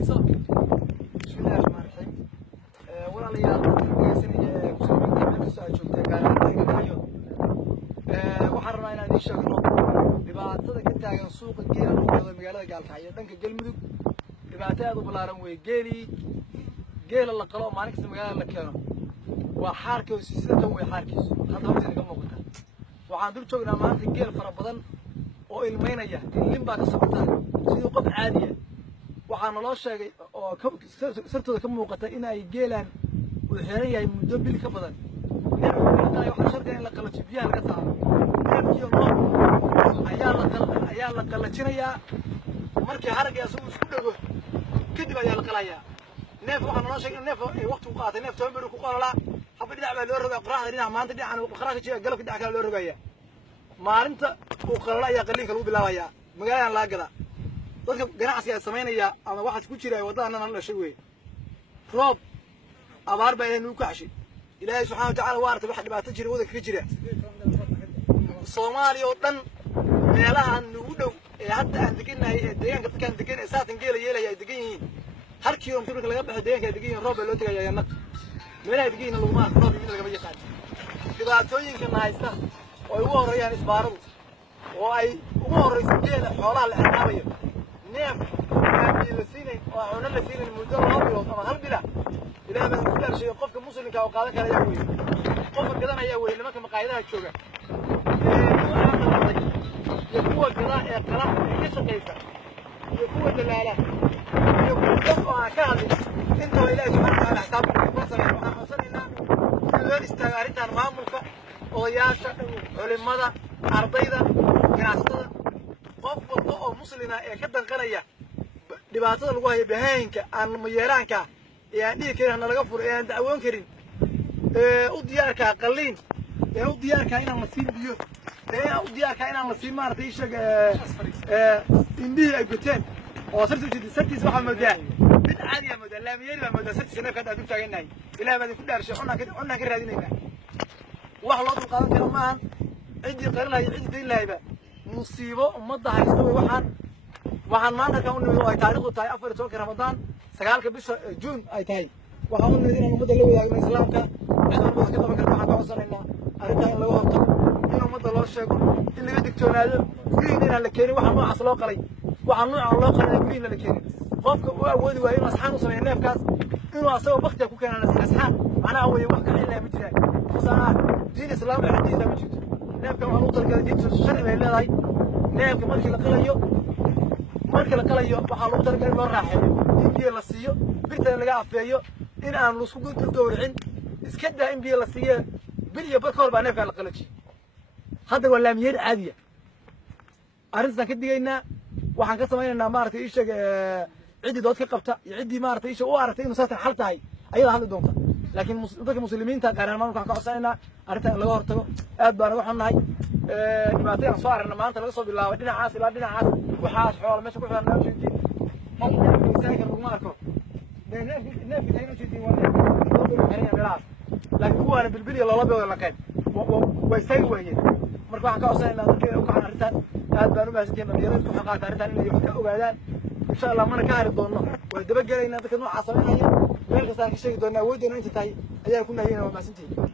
fadhiiso bismillahi rahmaani rahiim walaalayaal dhegeysanaya kusoo joogtay joogtay gaariga waxaan rabaa inaan idin sheegno dhibaatada ka taagan suuqa geela oo wada magaalada Gaalkacyo dhanka Galmudug dhibaato aad u ballaaran way geela la qalo maalin kasta magaalada la keeno waa xaarkiisu sida tan way xaarkiisu hadda waxay ka muuqata waxaan dul joognaa maanta geel fara badan oo ilmeynaya ilin baa ka socota sidoo qof caadi ah waxaan loo sheegay oo sartooda ka muuqata in ay geelaan uu xiran yahay muddo bil ka badan waxa sharka in la qalo jibiyaha laga saaro ayaa la qalajinayaa markii haragga asugu isku dhago kadib ayaa la qalayaa neef waxaan loo sheegay neef ay waqti u qaatay neef toban ku qalala haba dhinac baa loo rogaa qoraxda dhinac maanta dhinacan qoraxda jiga galabka dhinac kale loo rogaya maalinta uu qalala ayaa qaliinka lagu bilaabayaa magaalada la gada dadka ganacsiga ay sameynaya ama waxa ku jira wadada la dhashay way roob abaar baa inuu ka xashay ilaahay subhanahu wa ta'ala waarta waxa dhibaato jira wadanka ka jira Soomaaliya oo dhan meelahan ugu dhow ee hadda aan deganahay ee deegaanka dadkan degan ee saatan geela yeelaya ay degan yihiin hal kiiloomitir marka laga baxo deegaanka ay degan yihiin roob baa loo tagayaa naq meelaha degan yihiin lagu maar roob mid laga yaqaan dhibaatooyinka haysta oo ugu horeeyaan isbaaradu oo ay ugu horeyso geela xoolaha la xiraabayo neef aan la siinay oo aan la siinay muddo laba bilood ama hal bila ilaahay baan ku dhaarshay qofka muslimka oo qaadan kara ayaa weey qofka gadanaya weey nimanka maqaayadaha jooga يكون كذا قلم يشقيك يكون دلالة يكون كامل أنت وإلى جماعة على حساب وصلنا الآن استغارت عن معمولك وياشة علماء عربية كناسة قف وطاء مسلنا كذا قرية دبعت الوجه بهينك عن ميرانك يعني كده أنا لقفر يعني دعوان كريم وديارك قلين وديارك هنا مسير بيوت وديارك هنا مسير ما رتيش إنديه أجتين وصرت جد ستة واحد مدة عادية مدة لا ميل مدة 6 سنين كده أدوب تاجناي إلى ما كل أرشح قلنا كده هذين هنا واحد لطم قادم كلام عندي قرنا عندي دين لهيبة مصيبة ومضى هيستوي waxaan maanta ka unimid oo ay taariikhdu tahay 14 Ramadaan 9 bisha June ay tahay waxaan unimid inaan umada la wadaagno islaamka cidna wax ka qaban karto waxaan ka codsanaynaa arrintan lagu horto in umada loo sheego in laga digtoonaado inaan la keenin waxa noocaas loo qalay waxa nooca loo qalay in la keenin qofka uu awoodi waayo inuu asxaan u sameeyo neefkaas inuu asagoo waqti ku keenana asxaan macnaha way wax ka xilaa ma jiraan fasaha diin islaam ee diinta ma jirto neefka waxa uu talgalay diinta sharci ay leedahay neefka markii la qalayo marka la qalayo waxa lagu talagalay loo raaxeeyo in biyo la siiyo birta laga afeeyo in aan la isku gowracin iska daa in biyo la siiyo bil iyo barkool baa neefka la qalaji hadda waa laamiyad caadiya arrintan ka digaynaa waxaan ka sameeynaa maartay isha cidi dood ka qabta iyo cidi maartay isha u aragtay inuu saatan xal tahay ayada hadda doonta laakiin dadka muslimiinta qaaraan maamulka ka codsanaynaa arrintan laga hortago aad baan uga xunnahay dhibaatooyin soo aragna maanta laga soo bilaabo dhinacaas ilaa dhinacaas waxaas xoolo meesha ku xiran noo jeedin hal miisaan lagu arko neef inuu jeedin waa laakiin kuwaana bilbiliya loola beeyo la qayb way say weeyeen marka waxaan ka codsanaynaa dadka inay u kacaan arrintan aad baan u mahadsantihiin dhalinyarada ku xaqaata arrintan inay wax ka ogaadaan insha Allah mana ka hari doono way daba galaynaa dadka noocaas sameynaya meel kasta aan ka sheegi doonaa awoodina inta tahay ayaa ku nahyeen waa mahadsantihiin